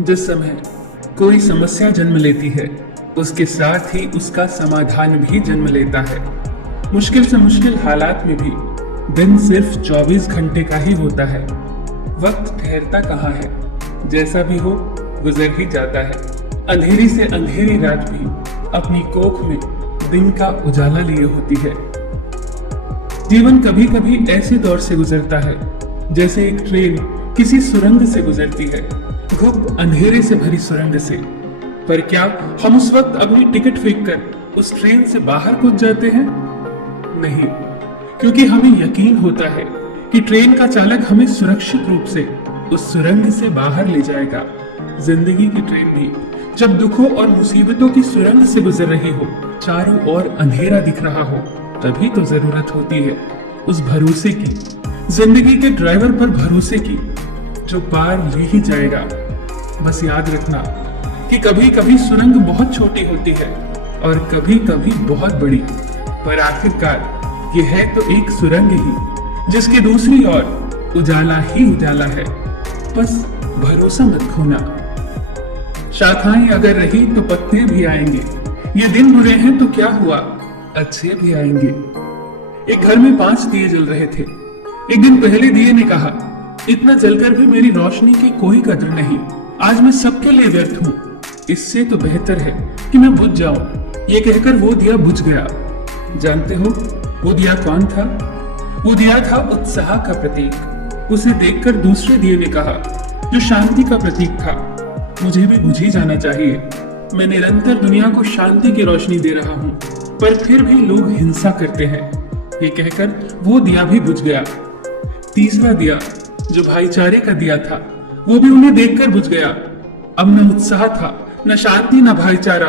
जिस समय कोई समस्या जन्म लेती है, उसके साथ ही उसका समाधान भी जन्म लेता है। मुश्किल से मुश्किल हालात में भी दिन सिर्फ 24 घंटे का ही होता है। वक्त ठहरता कहाँ है, जैसा भी हो गुजर ही जाता है। अंधेरी से अंधेरी रात भी अपनी कोख में दिन का उजाला लिए होती है। जीवन कभी कभी ऐसे दौर से गुजरता है जैसे एक ट्रेन किसी सुरंग से गुजरती है, घुप अंधेरे से भरी सुरंग से। पर क्या हम उस वक्त अपनी टिकट फेंक कर उस ट्रेन से बाहर कूद जाते हैं? नहीं, क्योंकि हमें यकीन होता है कि ट्रेन का चालक हमें सुरक्षित रूप से उस सुरंग से बाहर ले जाएगा। जिंदगी की ट्रेन भी जब दुखों और मुसीबतों की सुरंग से गुजर रही हो, चारों ओर अंधेरा दिख रहा हो, तभी तो जरूरत होती है उस भरोसे की, जिंदगी के ड्राइवर पर भरोसे की, जो पार ले ही जाएगा। बस याद रखना कि कभी कभी सुरंग बहुत छोटी होती है और कभी कभी बहुत बड़ी, पर आखिरकार ये है तो एक सुरंग ही, जिसकी दूसरी ओर उजाला ही उजाला है। बस भरोसा मत खोना। शाखाएं अगर रही तो पत्ते भी आएंगे। ये दिन बुरे हैं तो क्या हुआ, अच्छे भी आएंगे। एक घर में 5 दिए जल रहे थे। एक दिन पहले दिए ने कहा, इतना जलकर भी मेरी रोशनी की कोई कदर नहीं, आज मैं सबके लिए व्यर्थ हूँ। इससे तो बेहतर है कि मैं बुझ जाऊं। ये कहकर वो दिया बुझ गया। जानते हो वो दिया कौन था? वो दिया था उत्साह का प्रतीक। उसे देखकर दूसरे दिए ने कहा, जो शांति का प्रतीक था, मुझे भी बुझ ही जाना चाहिए। मैं निरंतर दुनिया को शांति की रोशनी दे रहा हूँ, पर फिर भी लोग हिंसा करते हैं। ये कहकर वो दिया भी बुझ गया। तीसरा दिया जो भाईचारे का दिया था, वो भी उन्हें देखकर बुझ गया। अब न उत्साह था, न शांति, न भाईचारा।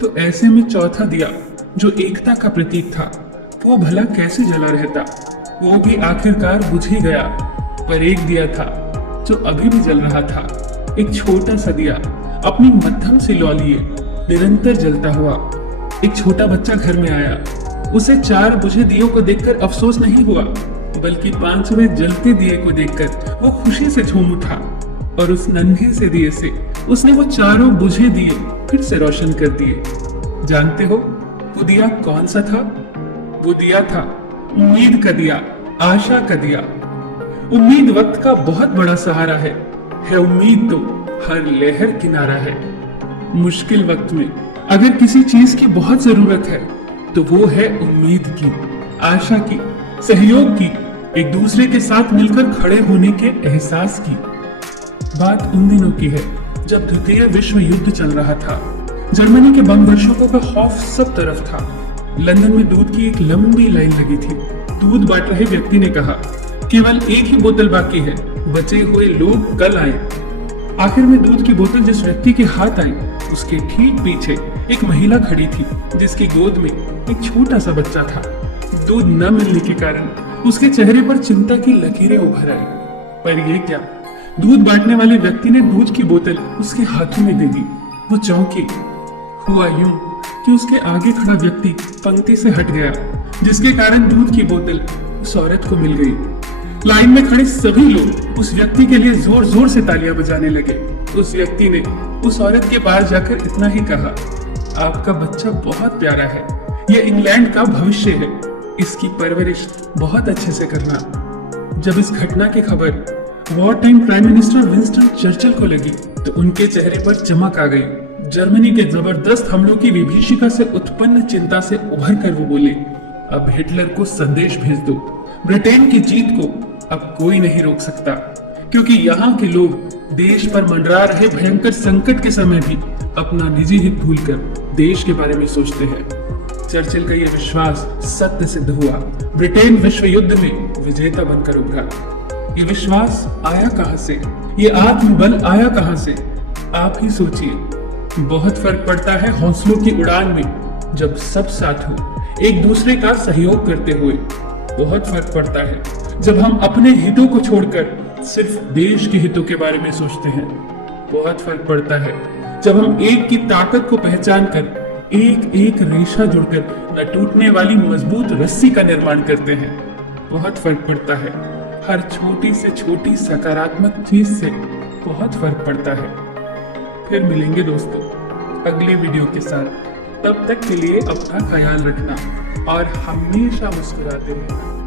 तो ऐसे में चौथा दिया जो एकता का प्रतीक था, वो भला कैसे जला रहता? वो भी आखिरकार बुझ ही गया। पर एक दिया था जो अभी भी जल रहा था, एक छोटा सा दिया, अपनी मध्यम सी लौ लिए निरंतर जलता हुआ। एक छोटा बच्चा घर में आया। उसे 4 बुझे दियों को देखकर अफसोस नहीं हुआ, बल्कि 5वें जलते दिए को देखकर वो खुशी से झूम उठा और उस नन्हे से दिए से उसने वो 4 बुझे दिए फिर से रोशन कर दिए। जानते हो वो दिया कौन सा था? वो दिया था उम्मीद का दिया, आशा का दिया। उम्मीद वक्त का बहुत बड़ा सहारा है उम्मीद तो हर लहर किनारा है। मुश्किल वक्त में अगर किसी चीज की बहुत जरूरत है तो वो है उम्मीद की, आशा की, सहयोग की, एक दूसरे के साथ मिलकर खड़े होने के एहसास की। बात उन दिनों की है जब द्वितीय विश्व युद्ध चल रहा था। जर्मनी के बम वर्षकों का खौफ सब तरफ था। लंदन में दूध की एक लंबी लाइन लगी थी। दूध बांट रहे व्यक्ति ने कहा, केवल एक ही बोतल बाकी है, बचे हुए लोग कल आए। आखिर में दूध की बोतल जिस व्यक्ति के हाथ आई, उसके ठीक पीछे एक महिला खड़ी थी, जिसकी गोद में एक छोटा सा बच्चा था। दूध न मिलने के कारण उसके चेहरे पर चिंता की लकीरें उभर आई। पर ये क्या, दूध बांटने वाले व्यक्ति ने दूध की बोतल उसके हाथों में दे दी। वो चौंकी। हुआ यूं कि उसके आगे खड़ा व्यक्ति पंक्ति से हट गया, जिसके कारण दूध की बोतल उस औरत को मिल गई। लाइन में खड़े सभी लोग उस व्यक्ति के लिए जोर जोर से तालियां बजाने लगे। उस व्यक्ति ने उस औरत के पास जाकर इतना ही कहा, आपका बच्चा बहुत प्यारा है, यह इंग्लैंड का भविष्य है, इसकी परवरिश बहुत अच्छे से करना। जब इस घटना की खबर war time prime minister Winston Churchill को लगी तो उनके चेहरे पर चमक आ गई। जर्मनी के जबरदस्त हमलों की विभीषिका से उत्पन्न चिंता से उभर कर वो बोले, अब हिटलर को संदेश भेज दो, ब्रिटेन की जीत को अब कोई नहीं रोक सकता, क्योंकि यहाँ के लोग देश पर मंडरा रहे भयंकर संकट के समय भी अपना निजी हित भूलकर देश के बारे में सोचते हैं। चर्चिल का यह विश्वास सत्य सिद्ध हुआ। ब्रिटेन विश्व युद्ध में विजेता बनकर उभरा। ये विश्वास आया कहां से? ये आत्मबल आया कहां से? आप ही सोचिए। बहुत फर्क पड़ता है हौसलों की उड़ान में, जब सब साथ हो, एक दूसरे का सहयोग करते हुए। बहुत फर्क पड़ता है जब हम अपने हितों को छोड़कर सिर्फ देश के हितों के बारे में सोचते हैं। बहुत फर्क पड़ता है जब हम एक की ताकत को पहचान कर एक एक रेशा जुड़कर न टूटने वाली मजबूत रस्सी का निर्माण करते हैं। बहुत फर्क पड़ता है हर छोटी से छोटी सकारात्मक चीज से। बहुत फर्क पड़ता है। फिर मिलेंगे दोस्तों अगली वीडियो के साथ। तब तक के लिए अपना ख्याल रखना और हमेशा मुस्कुराते रहना।